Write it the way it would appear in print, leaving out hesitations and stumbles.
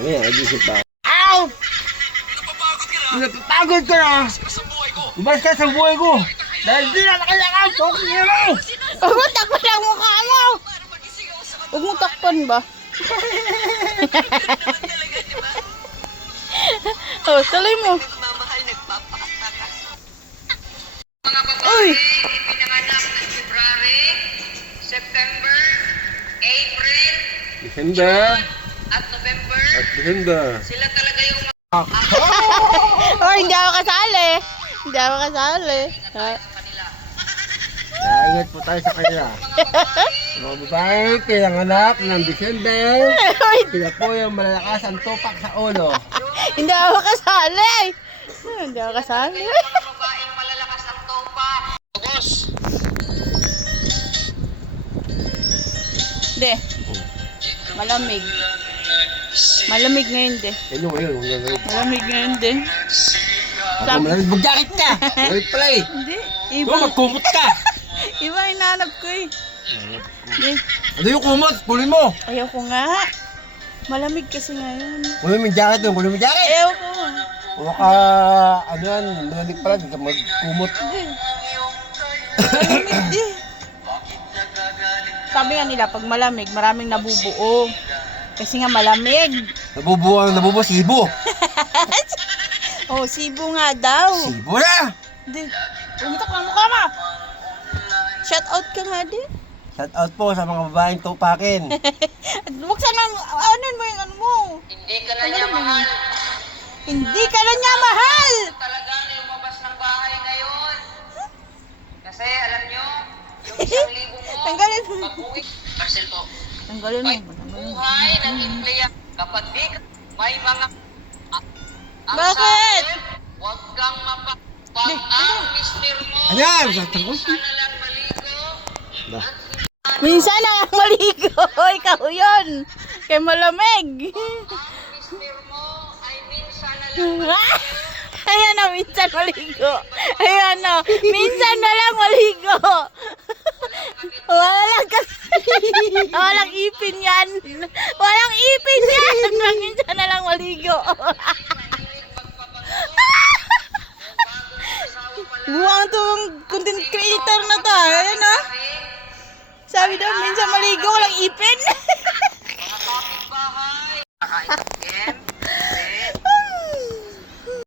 Ayan, nag-isip pa. Ow! Napapagod ka na! Ubas ka sa buhay ko! Dahil di na nakailangan! Tukin niyo mo! Huwag mo takpan ang mukha mo! Huwag mo takpan ba? Oh, tuloy mo. Uy! Pinanganak ng February, September, April, December at November. at December. Sila talaga yung Oh, hindi ako kasali. Hindi ako kasali. Ha? Ingat po tayo sa kanila. Mga babae, pinanganak ng December. Sila po yung malalakas ang tupak sa ulo. Hindi ako kasali. Hindi ako kasali. mga babaeng malalakas ang topa. Hindi. Malamig. Malamig ngayon, de. Ano ngayon? Malamig ngayon, de. Ako malamig, mag-jacket ka! Malamig pala eh! Hindi. Ikaw, Iba. magkumot ka! Iba hinahanap ko eh. Hindi. Ano yung kumot? Kunin mo! Ayaw ko nga. Malamig kasi ngayon. Kunin mo yung jacket mo, kunin mo yung jacket! Ayaw ko. Kung ka, ano yan, malamig pala, di ka magkumot. Malamig di. Sabi nga nila, pag malamig, maraming nabubuo. Kasi nga malamig. Nabubuo sibo! Oh, Cebu nga daw. Sibo na! Di. Umutak ng mukha mo. Shout out ka nga di. Shout out po sa mga babaeng tupakin. Buksan mo, anon mo yung ano mo. Hindi ka na niya mahal. Hindi ka na niya mahal. Talagang lumabas ng bahay ngayon. Kasi alam nyo, yung 1,000 mo, Tanggalin mo. pag-uwi, parcel po. Tanggalin mo. May buhay ng emplea. Kapag di ka, may mga... Ang Bakit? sabi, huwag kang pag ang mister mo Ayan, ay sasagot. minsan na lang maligo. Minsan na ang maligo. Ikaw yun. Kaya malamig. Ang mister mo ay minsan na lang Ayan na, minsan maligo. Ayan na, minsan na lang maligo. Walang walang ipin yan. Walang ipin yan. Minsan na lang maligo. Buwang tong content creator na to. Ayan na. Sabi daw, minsan maligo, walang ipin. kapitbahay. Kakain ng game.